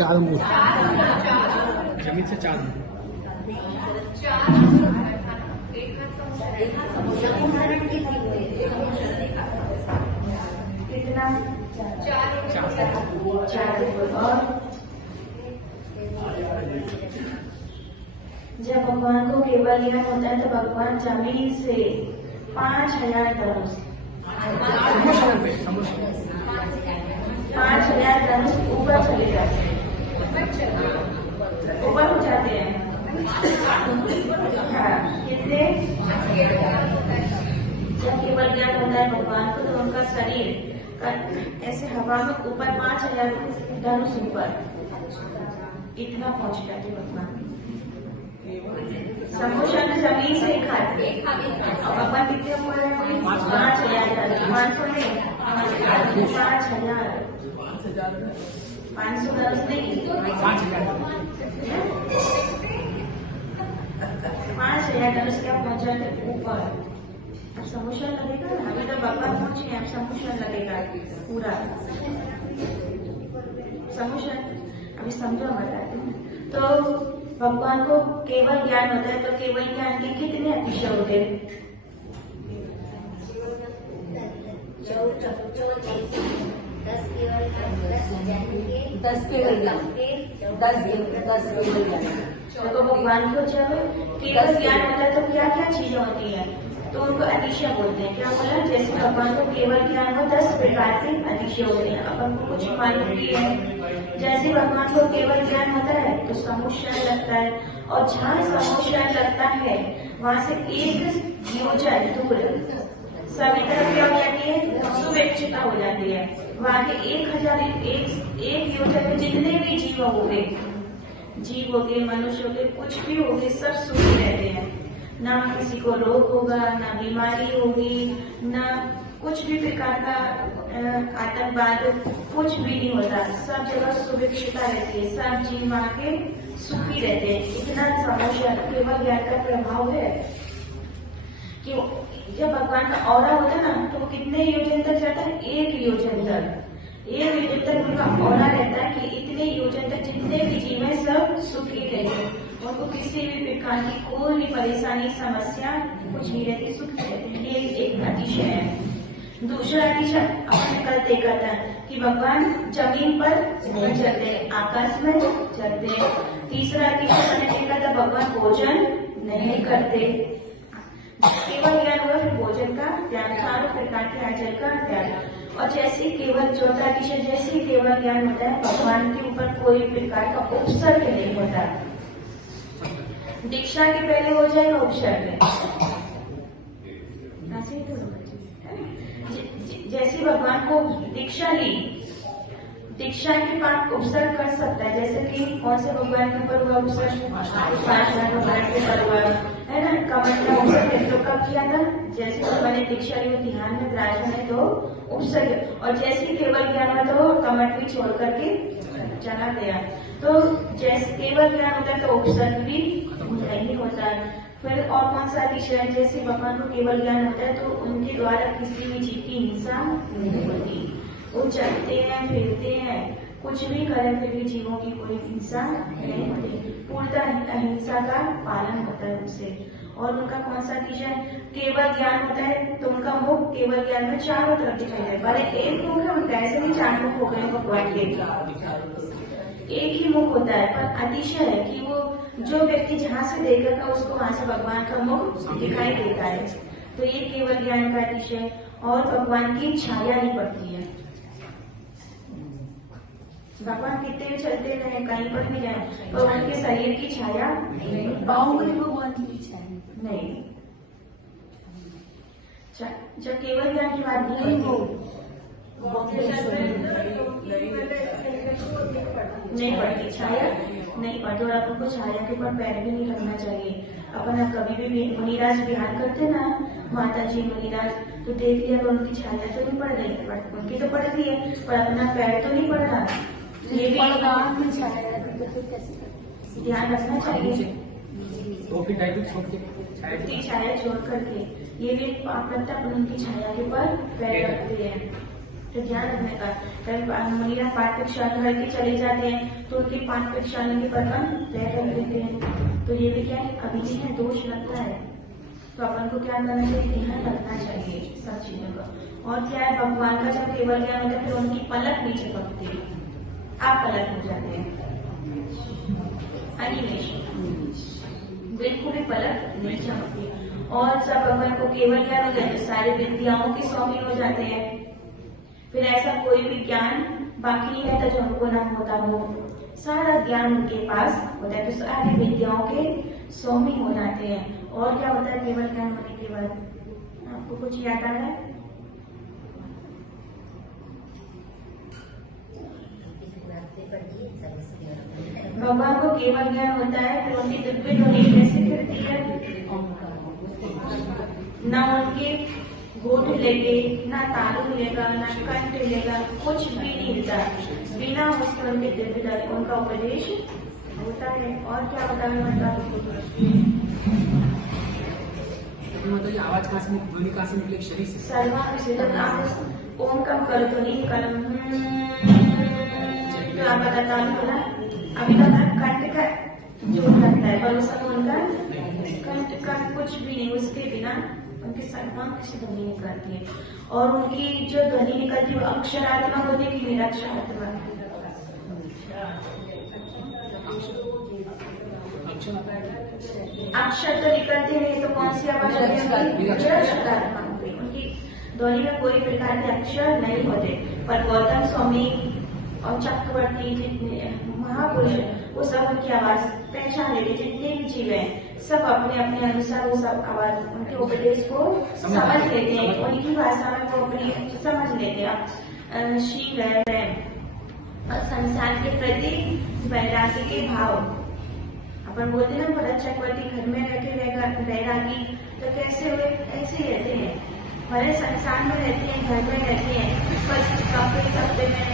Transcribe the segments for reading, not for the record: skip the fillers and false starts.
4 मूर्ति जमीन से 4 कितना? 4। जब भगवान को केवल ज्ञान होता है तो भगवान जमीन से 5000 धनुष 5000 धनुष ऊपर चले जाते हैं, ऊपर हो जाते हैं। हाँ, कितने? जब केवल ज्ञान होता है भगवान को तो उनका शरीर ऐसे हवा में ऊपर 5000 धनुष ऊपर इतना पहुंच जाते भगवान। समोसा तो जमीन से खाते और भगवान कितने ऊपर है? 5000 धनुष। 500 नहीं, 5000। 500 धनुष नहीं, 5000 धनुष क्या पहुंच जाते ऊपर। अब समोसा लगेगा, अभी तो भगवान पहुंचे हैं, अब समोसा लगेगा पूरा समोसा। अभी समझो बताती हूँ। तो भगवान को केवल ज्ञान होता है तो केवल ज्ञान के कितने अतिशय होते हैं? 10 तो भगवान को जब केवल ज्ञान होता है तो क्या क्या चीजें होती हैं? तो उनको अतिशय बोलते हैं। क्या बोला? जैसे भगवान को केवल ज्ञान हो 10 प्रकार के अतिशय होते हैं। अब हमको कुछ मालूम भी है। जैसे भगवान को केवल ज्ञान होता है तो समोशन लगता है, और जहाँ समोशन लगता है वहां से 1 योजन दूर सभी तरफ क्या हो जाती है? सुविक्षिता हो जाती है। वहां के 1001 योजन में जितने भी जीव हो गए, मनुष्य हो गए, कुछ भी हो गए, सब सुखी रहते हैं। ना किसी को रोग होगा, ना बीमारी होगी, ना कुछ भी प्रकार का आतंकवाद, कुछ भी नहीं होता। सब जगह सुविक्षिता रहती है, सब जीव वहां के सुखी रहते हैं। इतना समोसा केवल ज्ञान का प्रभाव है कि जब भगवान का ऑरा होता है ना तो वो कितने योजन तक जाता है? 1 योजन तक। 1 योजन तक उनका ऑरा रहता है कि इतने योजन तक जितने भी जीव है सब सुखी रहते, उनको किसी भी प्रकार की कोई भी परेशानी समस्या कुछ नहीं रहती, सुखी रहते। ये एक अतिशय है। दूसरा अतिशय अपने कल देखा था कि भगवान जमीन पर नहीं चलते, आकाश में चलते। तीसरा अतिशय मैंने देखा था भगवान भोजन नहीं करते, केवल ज्ञान हुआ फिर भोजन का त्याग, चारों प्रकार के आचरण का त्याग। और जैसे केवल चौथा अतिशय, जैसे केवल ज्ञान होता है भगवान के ऊपर कोई प्रकार का उपसर्ग नहीं होता। दीक्षा के पहले हो जाएगा उपसर्ग। जैसे भगवान को दीक्षा ली, दीक्षा के बाद उपसर्ग कर सकता है। जैसे कि कौन से भगवान के ऊपर हुआ उपसर्ग? भगवान के ऊपर हुआ है ना, कमल का उपसर्ग। तो कब किया था? जैसे मैंने दीक्षा ली, ध्यान में विराजमान है तो उपसर्ग। और जैसे केवल ज्ञान हुआ तो कमल भी छोड़ करके चला गया। तो जैसे केवल ज्ञान होता है तो उपसर्ग भी नहीं होता है। फिर और कौन सा अतिशय? जैसे भगवान को केवल ज्ञान होता है तो उनके द्वारा किसी भी जीव की हिंसा नहीं होती। वो चलते हैं, फिरते हैं, कुछ भी करें फिर भी जीवों की कोई हिंसा नहीं होती। पूर्णतः अहिंसा का पालन होता है उनसे। और उनका कौन सा अतिशय? केवल ज्ञान होता है तो उनका मुख केवल ज्ञान में चारों तरफ दिखाई दे। भले एक मुख है उनका, ऐसे नहीं 4 मुख हो गए भगवान के, एक ही मुख होता है। पर अतिशय है कि वो जो व्यक्ति जहाँ से देखेगा उसको वहां से भगवान का मुख दिखाई देता है। तो ये केवल ज्ञान का अतिशय। और भगवान की छाया नहीं पड़ती है। भगवान कितने भी चलते रहे, कहीं पर भी जाए, तो उनके शरीर की छाया नहीं, बाहुबली भगवान की छाया नहीं। जब केवल ज्ञान की बात नहीं हो नहीं पड़ती, छाया नहीं पड़ती। और अपन को छाया के ऊपर पैर भी नहीं रखना चाहिए। अपन कभी भी मुनिराज विहार करते ना, माता जी मुनिराज, तो देख लिया तो उनकी छाया तो नहीं पड़ रही, उनकी तो पड़ रही है पर अपना पैर तो नहीं पड़ रहा। ये भी ध्यान रखना चाहिए। उनकी छाया छोड़ करके ये भी पाप लगता है, अपन उनकी छाया के ऊपर पैर रखते हैं। तो ध्यान रखने का। कभी महिला पाठ प्रक्षालन करके चले जाते हैं तो उनके पाठ प्रक्षालन के प्रकरण तय कर लेते हैं, तो ये भी क्या है अभिनय है, दोष लगता है। तो अपन को क्या करना चाहिए, ध्यान रखना चाहिए सब चीजों का। और क्या है, भगवान का जब केवल ज्ञान होता है फिर उनकी पलक नहीं झपकती, आप पलक हो जाते हैं, अनिमेश बिल्कुल भी पलक नहीं झपकती। और जब अपन को केवल ज्ञान हो जाए तो सारी विद्याओं के स्वामी हो जाते हैं, फिर ऐसा कोई भी ज्ञान बाकी नहीं रहता जो हमको ना होता हो, सारा ज्ञान उनके पास होता है, तो सारी विद्याओं के स्वामी हो जाते हैं। और क्या होता है केवल ज्ञान होने के बाद, आपको कुछ याद आ रहा है? भगवान को केवल ज्ञान होता है फिर उनकी दिव्य ध्वनि कैसे फिरती है, ना उनके घोट हिलेगे, ना तालु हिलेगा, ना कंठ हिलेगा, कुछ भी नहीं हिलता, बिना उसके उनके दिव्य ध्वनि उनका उपदेश होता है। और क्या होता है मतलब आवाज कहाँ से, ध्वनि कहाँ से निकले, शरीर से। सर्वा ओम कम कर ध्वनि कलम, तो आप बताता बोला अभी तो कंठ का जो लगता है पर उस उनका कंठ का कुछ भी नहीं, उसके बिना उनके सर्वांग से ध्वनि निकलती है। और उनकी जो ध्वनि निकलती है वो अक्षरात्मक होती है कि निरक्षरात्मक, अक्षर तो निकलते नहीं तो कौन सी आवाज होती है, निरक्षरात्मक होती है। उनकी ध्वनि में कोई प्रकार के अक्षर नहीं होते, पर गौतम स्वामी और चक्रवर्ती जितने महापुरुष वो सब उनकी आवाज पहचान लेते, जितने भी जीव हैं सब अपने अपने अनुसार वो सब आवाज उनके उपदेश को समझ लेते हैं, उनकी भाषा में वो अपनी समझ लेते हैं। श्री और संसार के प्रति वैराग्य के भाव, अपन बोलते ना भरत चक्रवर्ती घर में रह के वैरागी, तो कैसे हुए, ऐसे ही रहते हैं, भले संसार में रहते हैं, घर में रहते हैं, पर कपड़े सप्ते में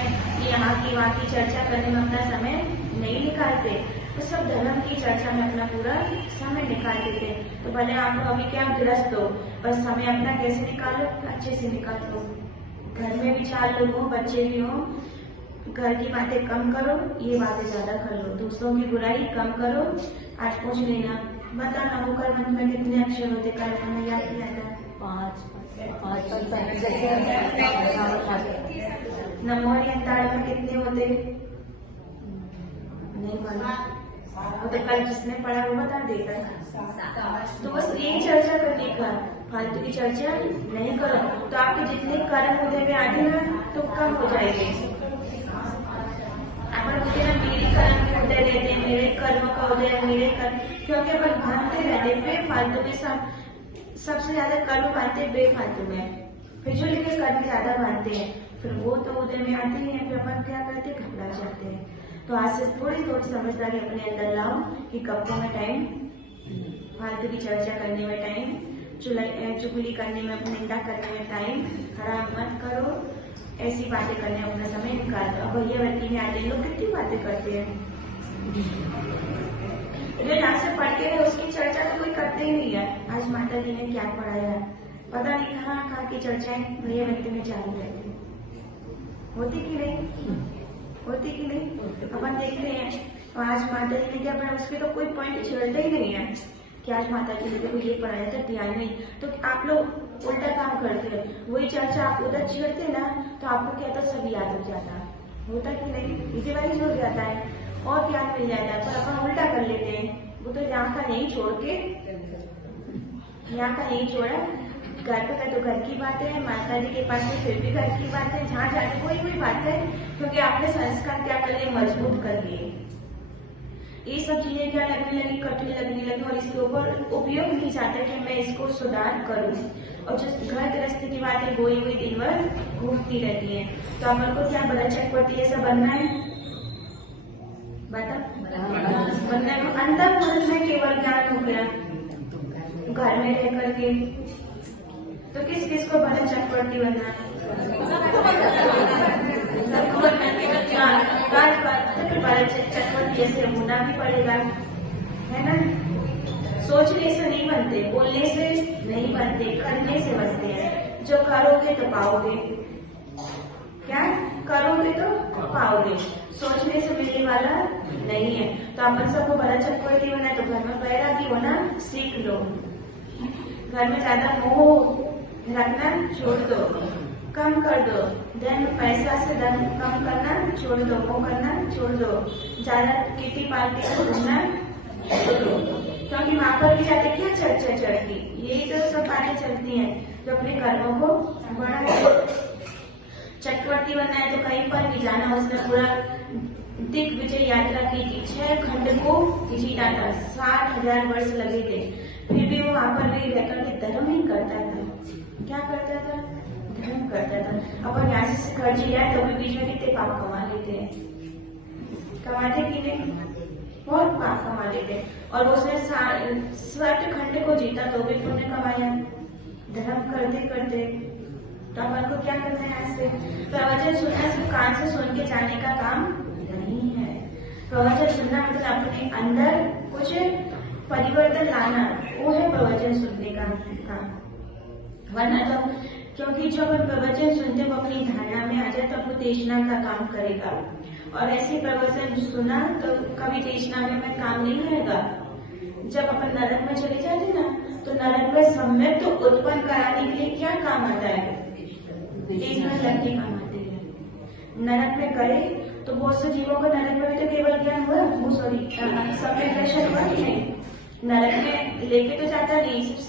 यहाँ की वहाँ की चर्चा करने में अपना समय नहीं निकालते, तो सब धर्म की चर्चा में अपना पूरा समय निकाल देते। तो भले आप लोग अभी क्या ग्रस्त हो, पर समय अपना कैसे निकालो, अच्छे से निकालो। घर में भी 4 लोग हो, बच्चे भी हो, घर की बातें कम करो, ये बातें ज्यादा कर लो, दूसरों की बुराई कम करो। आज पूछ लेना, बताना वो कर्म में कितने अक्षर होते, कर्म में याद किया था 5। नमो ताड़ में कितने होते नहीं मालूम, वो तो कल जिसने पढ़ा वो बता देगा। तो बस यही चर्चा करने का, फालतू की चर्चा नहीं करो, तो आपके जितने कर्म उदय में आते ना तो कम हो जाएंगे। अपन बोलते ना मेरे कर्म के उदय रहते हैं, मेरे कर्मों का उदय, मेरे कर्म, क्योंकि अपन भागते रहते बेफालतू में, सबसे ज्यादा कर्म बांधते बेफालतू में, फिजूल के कर्म ज्यादा बांधते हैं, फिर वो तो उदय में आते ही हैं, फिर अपन क्या करते घबरा जाते हैं। तो आज से थोड़ी समझदारी अपने अंदर लाओ कि गप्पों में टाइम, फालतू की चर्चा करने में टाइम, चुगली करने में, निंदा करने में टाइम खराब मत करो, ऐसी बातें करने में अपना समय निकाल दो। अब भैया व्यक्ति में आते लोग कितनी बातें करते हैं, जो यहाँ से पढ़ के उसकी चर्चा तो कोई करते ही नहीं है। आज माता जी ने क्या पढ़ाया पता नहीं, कहाँ की चर्चाएं भैया व्यक्ति में चालू रहती, होती कि नहीं, होती कि नहीं। अपन देखते हैं तो आज माता जी ने क्या पढ़ा, उसके तो कोई पॉइंट छेड़ते ही नहीं है कि आज माता जी ने देखो ये पढ़ाया था, ध्यान नहीं। तो आप लोग उल्टा काम करते हैं, वही चर्चा आप उधर छेड़ते ना तो आपको क्या था सब याद हो जाता, होता कि नहीं, रिवाइज हो जाता है और ज्ञान मिल जाता है। पर अपन उल्टा कर लेते हैं, वो तो यहाँ का नहीं छोड़ के यहाँ का नहीं छोड़ा, घर पे तो घर की बात है, माता जी के पास में फिर भी घर की बात है, जहाँ जाते कोई बात है, क्योंकि आपने संस्कार क्या कर लिए, मजबूत कर लिए। ये सब चीजें क्या लगने लगी, कठिन लगने लगी, और इसके ऊपर उपयोग नहीं चाहता कि मैं इसको सुधार करूं, और जो घर गृहस्थी की बात है वही दिन भर घूमती रहती है। तो अपन को क्या भरत चक्रवर्ती ऐसा बनना है, बता बनना है। अंतर पुरुष में केवल ज्ञान हो गया घर में रह करके, तो किस किस को भरत चक्रवर्ती बनना है, भरत चक्रवर्ती ऐसे होना भी पड़ेगा, है ना। सोचने से नहीं बनते, बोलने से नहीं बनते, करने से बनते हैं। जो करोगे तो पाओगे, क्या करोगे तो पाओगे, सोचने से मिलने वाला नहीं है। तो अपन सबको बड़ा चक्रवर्ती होना है तो घर में बैरागी होना सीख लो, घर में ज्यादा मोह रखना छोड़ दो, कम कर दो, धन पैसा से धन कम करना छोड़ दो, मोह करना छोड़ दो, ज्यादा किटी पार्टी को घूमना छोड़ दो, क्योंकि वहां पर भी जाके क्या चर्चा चढ़ती, यही तो सब बातें चलती हैं जो अपने कर्मों को बढ़ा। चक्रवर्ती बनना है तो कहीं पर भी जाना, उसने पूरा दिग्विजय यात्रा की थी, 6 खंड को जीता था, 60,000 वर्ष लगे थे, फिर भी वो वहां पर भी रहकर के धर्म ही करता था। क्या करता था? धर्म करता था। अपन यहाँ से घर जी आए तो भी बीच में कितने पाप कमा लेते हैं, कमाते कि नहीं, बहुत पाप कमा लेते हैं। और उसने 60 खंड को जीता तो भी पुण्य कमाया, धर्म करते करते। तो अपन को क्या करना है? ऐसे प्रवचन सुनना सिर्फ कान से सुन के जाने का काम नहीं है। प्रवचन सुनना मतलब अपने अंदर कुछ परिवर्तन लाना, वो है प्रवचन सुनने का काम। वरना तो क्योंकि जब अपन प्रवचन सुनते वो अपनी धारणा में आ जाए तब वो देशना का काम करेगा, और ऐसे प्रवचन सुना तो कभी देशना में काम नहीं रहेगा। जब अपन नरक में चले जाते ना तो नरक में सम्यक तो उत्पन्न कराने के लिए क्या काम आता है? देशना लड़की काम आती है। नरक में गए तो बहुत से जीवों को नरक में भी तो केवल ज्ञान हुआ, वो सॉरी सम्यक दर्शन हुआ ही नहीं, नरक में लेके तो जाता नहीं, सिर्फ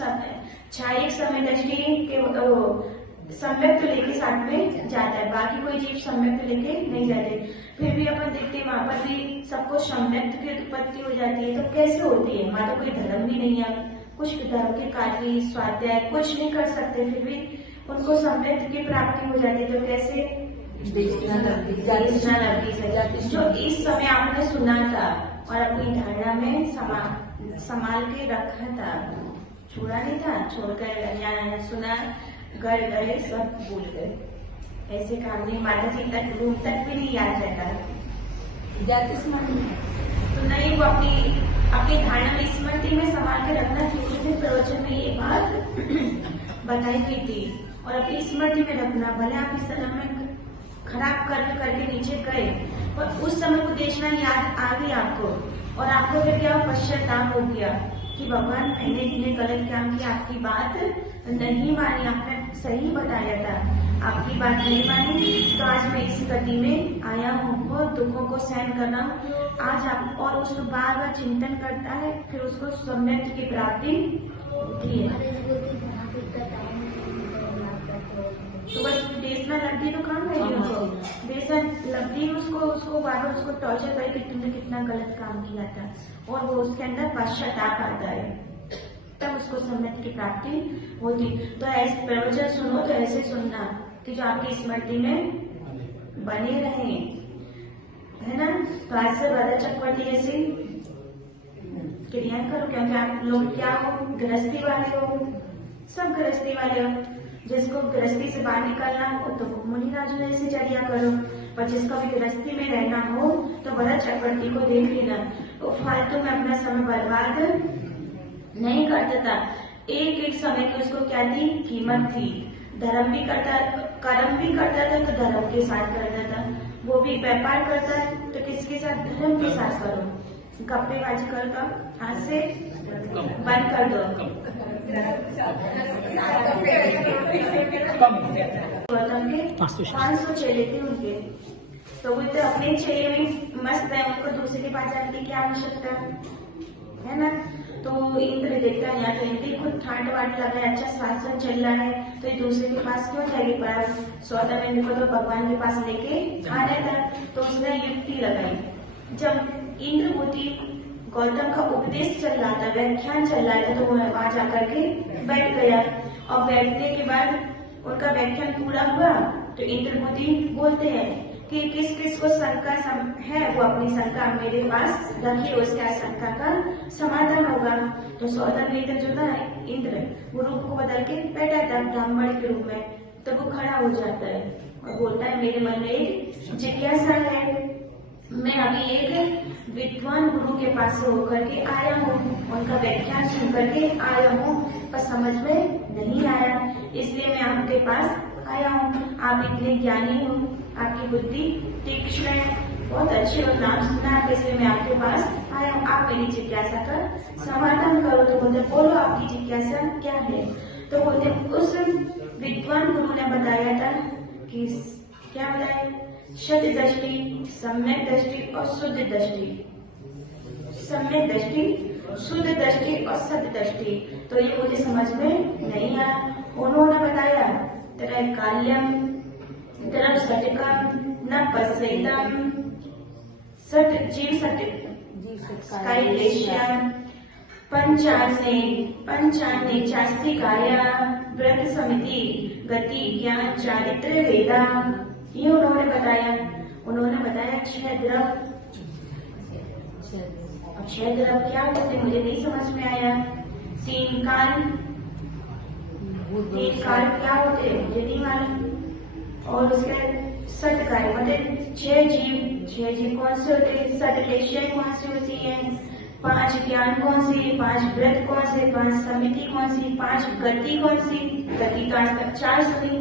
छायिक समय दृष्टि के सम्यक तो लेके साथ में जाता है, बाकी कोई जीव सम्यक तो लेके नहीं जाते। फिर भी अपन देखते वहां पर भी सबको सम्यक की उत्पत्ति हो जाती है, तो कैसे होती है? वहां तो कोई धर्म भी नहीं है, कुछ धर्म के कार्य स्वाध्याय कुछ नहीं कर सकते, फिर भी उनको सम्यक की प्राप्ति हो जाती है। तो कैसे? देशना लड़की से, जो इस समय आपने सुना था और अपनी धारणा में संभाल के रखा था, छोड़ा नहीं था, छोड़कर सुना, घर गए सब भूल गए, ऐसे काम नहीं। माता जी तक रूम तक भी नहीं याद रहता, तो नहीं, वो अपनी धारणा में स्मृति में संभाल के रखना चाहिए। फिर प्रवचन में ये बात बताई गई थी, और अपनी स्मृति में रखना। भले आप इस समय में खराब करके नीचे गए, पर उस समय को देखना याद आ गई आपको, और आपको फिर क्या पश्चाताप हो गया कि भगवान मैंने इतने गलत काम किया, आपकी बात नहीं मानी, आपने सही बताया था, आपकी बात नहीं मानी, तो आज मैं इस गति में आया हूँ, बहुत दुखों को सहन कर रहा हूँ आज आप। और उसको बार बार चिंतन करता है, फिर उसको सम्यक की प्राप्ति होती है। तो बस देशना लगती तो काम है उनको, देशना लगती उसको बार बार उसको टॉर्चर करे कि तुमने कितना गलत काम किया था, और वो उसके अंदर पश्चाताप आता है, तब उसको सम्यक की प्राप्ति होती। तो ऐसे प्रवचन सुनो तो ऐसे सुनना कि जो आपकी स्मृति में बने रहे, है ना। तो आज से राजा चक्रवर्ती जैसी क्रियाएं करो, क्योंकि आप लोग क्या हो? गृहस्थी वाले हो, सब गृहस्थी वाले हो। जिसको गृहस्थी से बाहर निकलना हो तो मुनि राजू जैसे चर्या करो, पर जिसको भी गृहस्थी में रहना हो तो बड़ा चक्रवर्ती को देख लेना। तो फालतू में अपना समय बर्बाद नहीं करता था। एक एक समय की उसको क्या थी? कीमत थी। धर्म भी करता, कर्म भी करता था तो धर्म के साथ करता था, वो भी व्यापार करता है तो किसके साथ? धर्म के साथ करो। गप्पेबाजी करो, हाथ से बंद कर दो। गौतम के 500 चेले थे उनके, तो वो तो अपने चेले में मस्त है, उनको दूसरे के पास जाने की क्या आवश्यकता है ना। तो इंद्र देखता है यहाँ तो इनकी खुद ठाट वाट लगा है, अच्छा शासन चल रहा है, तो ये दूसरे के पास क्यों जाएगी? पर सौदामिनी को तो भगवान के पास लेके आना था, तो उसने युक्ति लगाई। जब इंद्रभूति गौतम का उपदेश चल रहा था, व्याख्यान चल रहा था, तो वो वहां जाकर के बैठ गया, और बैठने के बाद उनका व्याख्यान पूरा हुआ तो इंद्रभूति बोलते हैं कि किस किस को शंका है वो अपनी शंका मेरे पास रखिए, उसका शंका का समाधान होगा। तो सौदामिनी जो था इंद्र, वो रूप को बदल के बैठा था ब्राह्मण के रूप में, तो वो खड़ा हो जाता है और बोलता है मेरे मन में एक जिज्ञासा है, मैं अभी एक विद्वान गुरु के पास से होकर के आया हूँ, उनका व्याख्यान सुन करके आया हूँ, पर समझ में नहीं आया, इसलिए मैं आपके पास आया हूँ। आप इतने ज्ञानी हो, आपकी बुद्धि तीक्ष्ण है, बहुत अच्छे और नाम सुना है, इसलिए मैं आपके पास आया हूँ, आप मेरी जिज्ञासा का समाधान करो। तो बोलते बोलो आपकी जिज्ञासा क्या है। तो बोलते उस विद्वान गुरु ने बताया था कि क्या बताया, शत दृष्टि, सम्यक दृष्टि और शुद्ध दृष्टि, सम्यक दृष्टि, शुद्ध दृष्टि और सत दृष्टि। तो ये मुझे समझ में नहीं आया। उन्होंने बताया तरह काल्यम, तरह सटकम, न पश्येदम, सट जीव सट कैलेश्यम, पंचान्ने चास्ति काया, व्रत समिति, गति ज्ञान चारित्र वेदा। ये उन्होंने बताया। उन्होंने बताया छह द्रव। अब छह द्रव क्या होते मुझे नहीं समझ में आया। तीन काल क्या होते मुझे नहीं मालूम। और उसके सत काय मतलब छह जीव कौन से होते, सत लेशिया कौन सी होती है, पांच ज्ञान कौन सी, पांच व्रत कौन से, पांच समिति कौन सी, पांच गति कौन सी, गति तो आज तक चार सुनी,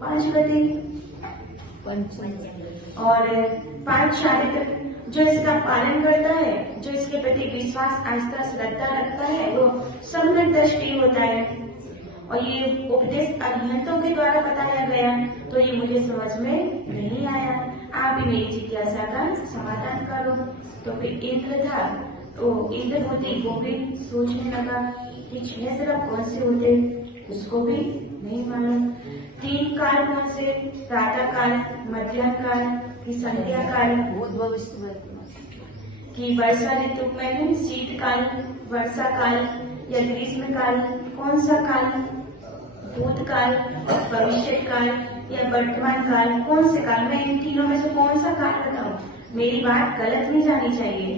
पांच गति और पांच चारित्र। जो इसका पालन करता है, जो इसके प्रति विश्वास आस्था श्रद्धा रखता है, वो सम्यक दृष्टि होता है। और ये उपदेश अभियंतों के द्वारा बताया गया, तो ये मुझे समझ में नहीं आया। आप भी मेरी जिज्ञासा का समाधान करो। तो फिर इंद्र था, तो इंद्र बुद्धि वो भी सोचने लगा कि छह द्रव कौन से होते, उसको भी नहीं मालूम। तीन काल कौन से, प्रातः काल, मध्याह्न काल की संध्या काल, कि वर्षा ऋतु में शीतकाल, वर्षा काल या ग्रीष्म काल, कौन सा काल, भूतकाल, भविष्य काल या वर्तमान काल, कौन से काल। मैं इन तीनों में से कौन सा काल बताऊं। मेरी बात गलत नहीं जानी चाहिए।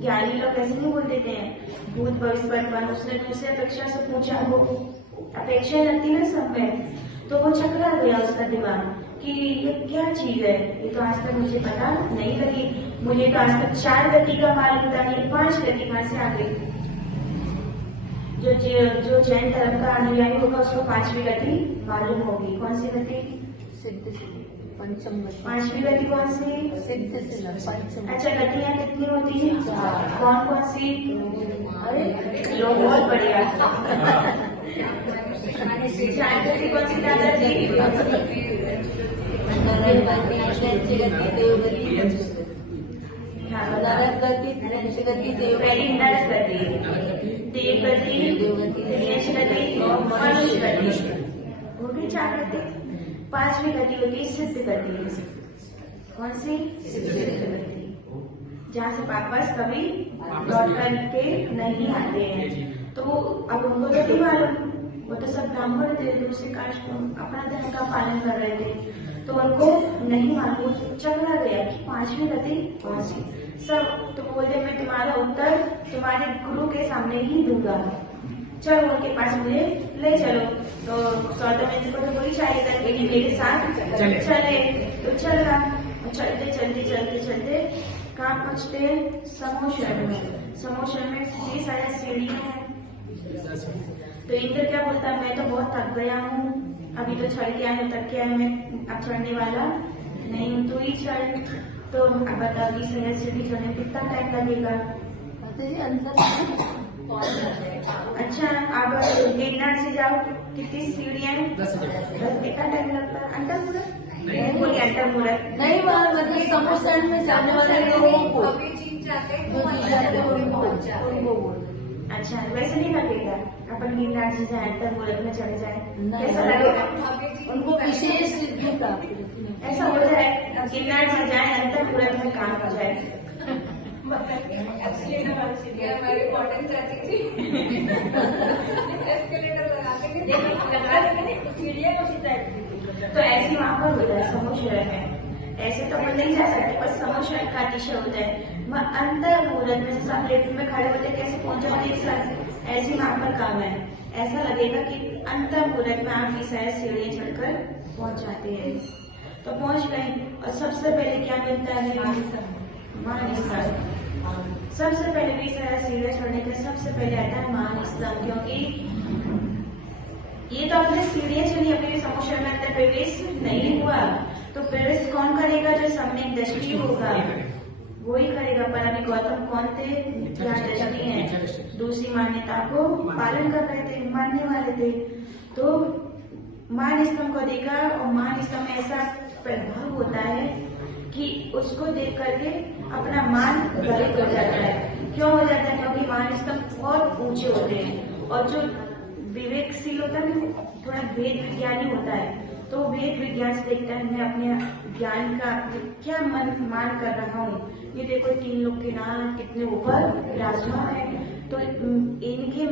ज्ञानी लोग ऐसे नहीं बोल देते हैं भूत भविष्य वर्तमान। उसने दूसरे अपेक्षा से पूछा, वो अपेक्षा लगती ना सब में, तो वो चकरा गया उसका दिमाग कि ये क्या चीज है, ये तो आज तक मुझे पता नहीं लगी। मुझे तो आज तक चार गति का मालूम था, नहीं पांच गति कहाँ से आ गई। जो जैन धर्म का अनुयायी होगा उसको पांचवी गति मालूम होगी। कौन सी गति, सिद्ध पंचम गति। पांचवी गति कौन सी, सिद्ध पंचम। अच्छा गतियाँ कितनी होती है, कौन कौन सी, अरे लोग बहुत बढ़िया। चार गति कौन सी दादाजी, नरक गति, गति, पहली नरक गति, देव गति, दिनेश गति और मनुष्य गति, हो गई चार गति। पांचवी गति होती है सिद्ध गति। कौन सी, सिद्ध गति, जहाँ से वापस कभी लौट करके नहीं आते हैं। तो वो अब उनको तो नहीं मालूम, वो तो सब ब्राह्मण थे, दूसरे कास्ट अपना धर्म का पालन कर रहे थे, तो उनको नहीं मालूम, चकरा गया कि पांचवी गति कौन सी सब। तो बोलते मैं तुम्हारा उत्तर तुम्हारे गुरु के सामने ही दूंगा, चलो उनके पास मुझे ले चलो। तो सौदामिनी को तो वही चाहिए था कि मेरे साथ चले, तो चल रहा। चलते चलते चलते चलते कहाँ पहुँचते हैं, समोशहर में। समोशहर में 20 सारी सीढ़ियाँ हैं। तो इंद्र क्या बोलता है, मैं तो बहुत थक गया हूँ, अभी तो चढ़ के आया, थक गया है मैं, अब चढ़ने वाला नहीं हूँ, तू ही चढ़। तो अब बता 20,000 सीढ़ी चढ़ने कितना टाइम लगेगा। अच्छा आप गिरनार से जाओ, कितनी सीढ़ियाँ हैं, 10 कितना टाइम लगता है। अंतर्मुहूर्त नहीं बोली, अंतर्मुहूर्त नहीं, मतलब समोसन में जाने वाले लोगों को अच्छा वैसे नहीं लगेगा। अपन गिरनार से जाए, अंतर्मुहूर्त में चले जाए, कैसा लगेगा, उनको विशेष सिद्धि प्राप्त होती है। ऐसा हो जाए गिरनार से जाए, अंतर्मुहूर्त में काम हो जाए। हमारी मॉडर्न चाची जी एस्केलेटर तो ऐसी वहाँ पर होता है समोशहर में। ऐसे तो अपन नहीं जा सकते, पर समोशहर का अतिशय होता है। अंतर्मुहूर्त में से सब प्लेटफॉर्म में खड़े होते कैसे पहुंचे एक साथ, ऐसी वहाँ पर काम है। ऐसा लगेगा कि अंतर्मुहूर्त में आप 20,000 सीढ़ियाँ चढ़कर पहुंच जाते हैं। तो पहुंच गए और सबसे पहले क्या मिलता है, महानिस्तार। सबसे पहले 20,000 सीढ़ियाँ चढ़ने के सबसे पहले आता है महानिस्तार, क्योंकि ये तो अपने सीढ़ियां चली, अपने समोसे में अंदर प्रवेश नहीं हुआ, तो प्रवेश कौन करेगा? जो सम्यक दृष्टि होगा वो ही करेगा। पर अभी गौतम कौन थे? क्या दृष्टि है, दूसरी मान्यता को पालन कर रहे थे, मानने वाले थे। तो मान स्तंभ को देखा, और मान स्तंभ में ऐसा प्रभाव होता है कि उसको देख करके अपना मान गलित हो जाता है। क्यों हो जाता है? क्योंकि मान स्तंभ बहुत ऊंचे होते हैं, और जो विवेकशील होता है ना, थोड़ा वेद विज्ञानी होता है, तो वेद विज्ञान से देखता है मैं अपने ज्ञान का क्या मान कर रहा हूँ। ये देखो 3 लोग के नाम कितने ऊपर विराजमान है, तो इनके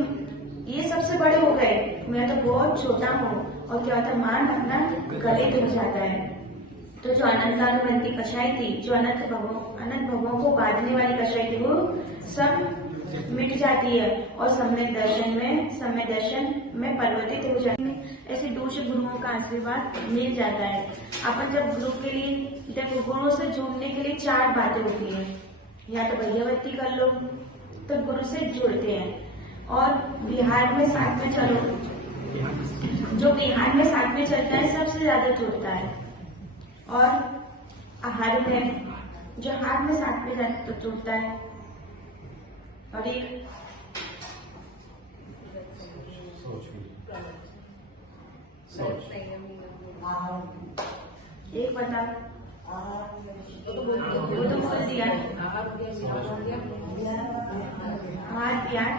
ये सबसे बड़े हो गए, मैं तो बहुत छोटा हूँ। और क्या होता है? मान अपना गलित हो जाता है। तो जो अनंतानुबंधी कषाय थी, जो अनंत भवों को बांधने वाली कषाय थी, वो सब मिट जाती है, और सम्यक दर्शन में परिवर्तित हो जाती है। ऐसे दूसरे गुरुओं का आशीर्वाद मिल जाता है। अपन जब गुरु के लिए, देखो गुरु से जुड़ने के लिए 4 बातें होती है, या तो भैयावती कर लो, तो गुरु से जुड़ते हैं। और बिहार में साथ में चलो, जो बिहार में साथ में चलता है सबसे ज्यादा जुड़ता है। और आहार में, जो हाथ में साथ में तो जुड़ता है। और एक बता, वो तो बोल दिया, आहार ज्ञान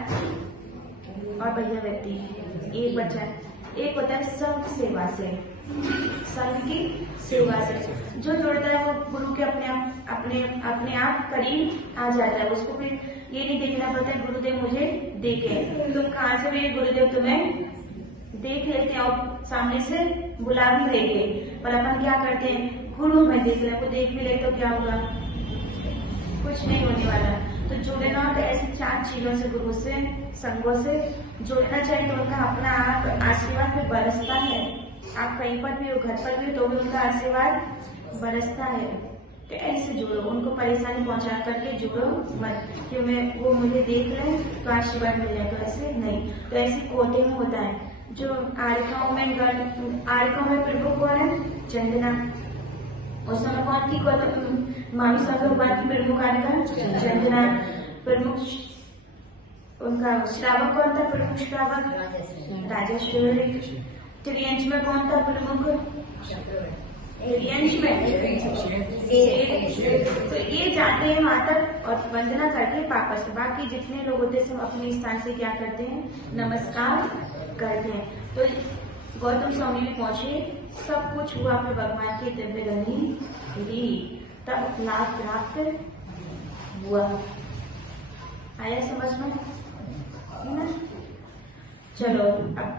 और भैया व्यक्ति। एक बचा, एक होता है संघ सेवा से, संघ की सेवा से जो जुड़ता है वो गुरु के अपने आप करीब आ जाता है। उसको फिर ये नहीं देखना पड़ता है गुरुदेव मुझे देखे, तुम कहाँ से भी गुरुदेव तुम्हें देख लेते हैं और सामने से बुला भी लेंगे। पर अपन क्या करते हैं? गुरु हमें देख ले, वो देख भी ले तो क्या होगा? कुछ नहीं होने वाला। तो जुड़ना तो ऐसी 4 चीजों से, गुरु से, संगों से जुड़ना चाहिए। तो उनका अपना आशीर्वाद में बरसता है। आप कहीं पर भी हो, घर पर भी हो, तो भी उनका आशीर्वाद बरसता है। तो ऐसे जुड़ो, उनको परेशानी पहुंचा करके जुड़ो मत कि वो मुझे देख ले तो आशीर्वाद मिल जाए, तो ऐसे नहीं। तो ऐसे कोटे में होता है। जो आरिकाओं में प्रमुख कौन है? चंदना। उस समय कौन थी? मामी साहब भगवान की प्रमुख आरिका चंदना। प्रमुख उनका श्रावक कौन था? प्रमुख श्रावक राजेश्वरी। त्रियंश में कौन था प्रमुख? त्रियंश में तो ये जाते हैं वहां तक और वंदना करके वापस। बाकी जितने लोग होते हैं सब अपने स्थान से क्या करते हैं? नमस्कार करते हैं। तो गौतम स्वामी में पहुंचे, सब कुछ हुआ, फिर भगवान की दिव्य रंगी ली, तब लाभ प्राप्त हुआ। आया समझ में? है ना? चलो अब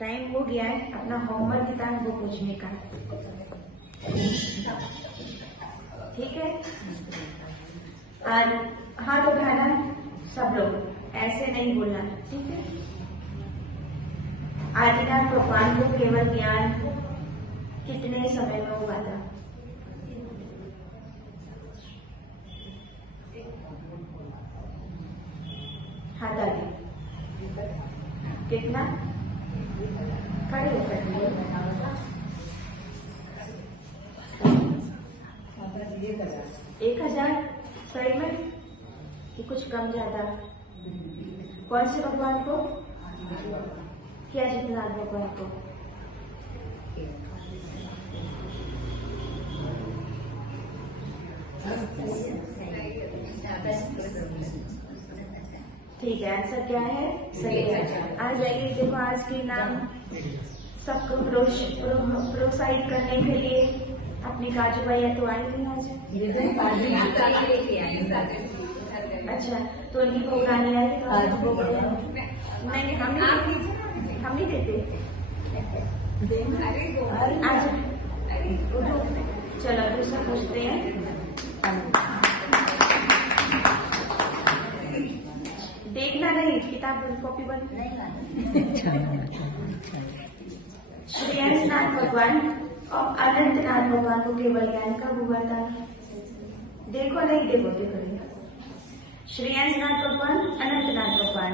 टाइम हो गया है अपना होमवर्क किताब वो पूछने का, ठीक है? और हाथ उठाना सब लोग, ऐसे नहीं बोलना, ठीक है? आदिनाथ भगवान को केवल ज्ञान कितने समय में हुआ था? हाथ आगे कितना? खड़े होकर 1000 सही में कि कुछ कम ज्यादा? कौन से भगवान को? क्या जितना भगवान को? ठीक है, आंसर क्या है? सही है। आ जाइए, देखो आज के नाम सबको प्रोत्साहित करने के लिए अपनी काजू भैया तो आई नहीं आज। अच्छा, तो उनकी प्रोग्राम आई तो नहीं, हम नहीं देते। आज चलो दूसरा पूछते हैं। देखना नहीं, किताब कॉपी बंद श्रेयसनाथ भगवान और अनंतनाथ भगवान को केवल ज्ञान कब हुआ था? देखो नहीं, देखो श्रेयसनाथ भगवान, अनंतनाथ भगवान।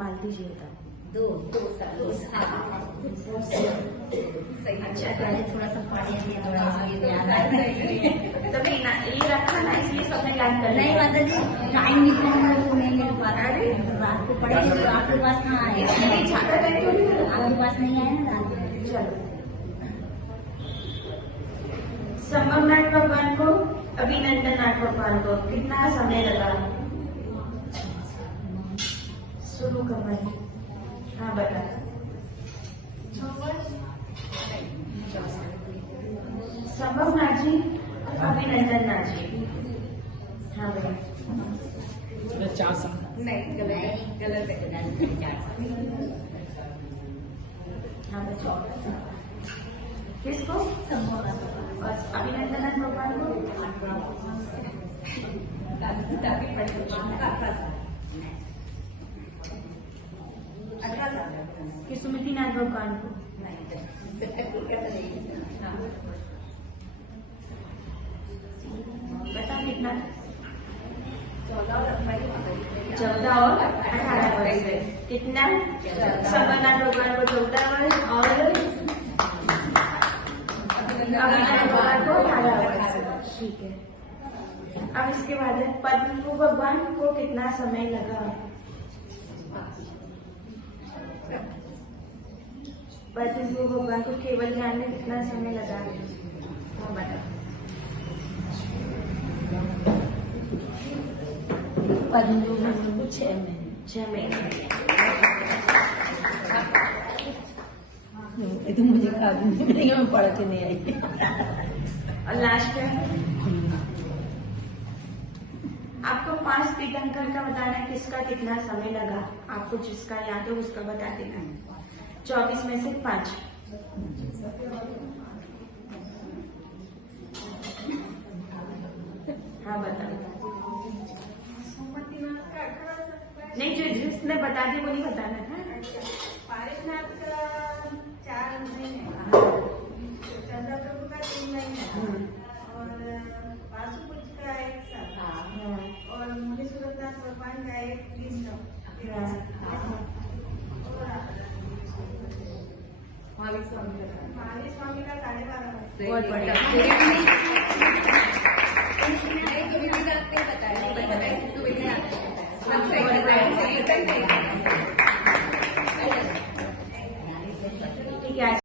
मालती जी होता है? 2 साल अच्छा पहले थोड़ा सा पढ़े थे, थोड़ा सा ये याद आ रहा है। तभी ना ये रखा ना, इसलिए सबने याद कर नहीं लिया। माता जी, टाइम निकला है तो नहीं मिल पाता। रात को पढ़ेंगे तो आपके पास कहाँ आएगा? नहीं छाता टाइम तो नहीं मिला। आपके पास नहीं आया ना रात में। चलो, संभवनाथ भगवान को, अभिनंदननाथ भगवान को कितना समय लगा शुरू करने में? हाँ बता। संभवनाथ जी, अभिनंदननाथ जी। हाँ भैया। 4 साल। नहीं गलत है। हाँ बच्चों, किसको? और अभिनंदननाथ भगवान को कि सुमतिनाथ भगवान को? बता कितना? 14 और 18 वर्ष। कितना? संभवनाथ भगवान को 14 वर्ष और अभिनंदननाथ भगवान को 18 वर्ष। ठीक है। अब इसके बाद है पद्म भगवान को कितना समय लगा? पद्म भगवान को केवल ज्ञान में कितना समय लगा? हाँ बता। पद्म को 6 महीने। 6 महीने। ये तो मुझे काफी में पढ़ के नहीं आई। और लास्ट है आपको 5 तीर्थंकर का बताना है, किसका कितना समय लगा? आपको जिसका याद है उसका बता देना है। 24 में से 5। हाँ बता। नहीं, जो जिसने बता दी वो नहीं बताना है। पारिशनाथ का 4 महीने, चंद्र प्रभु का 3 महीने और वासुपुज का 1 साल और मुनि सूरतनाथ भगवान का 1 20 महावीर स्वामी का 12.5 वर्ष। बहुत बढ़िया। नहीं, बताया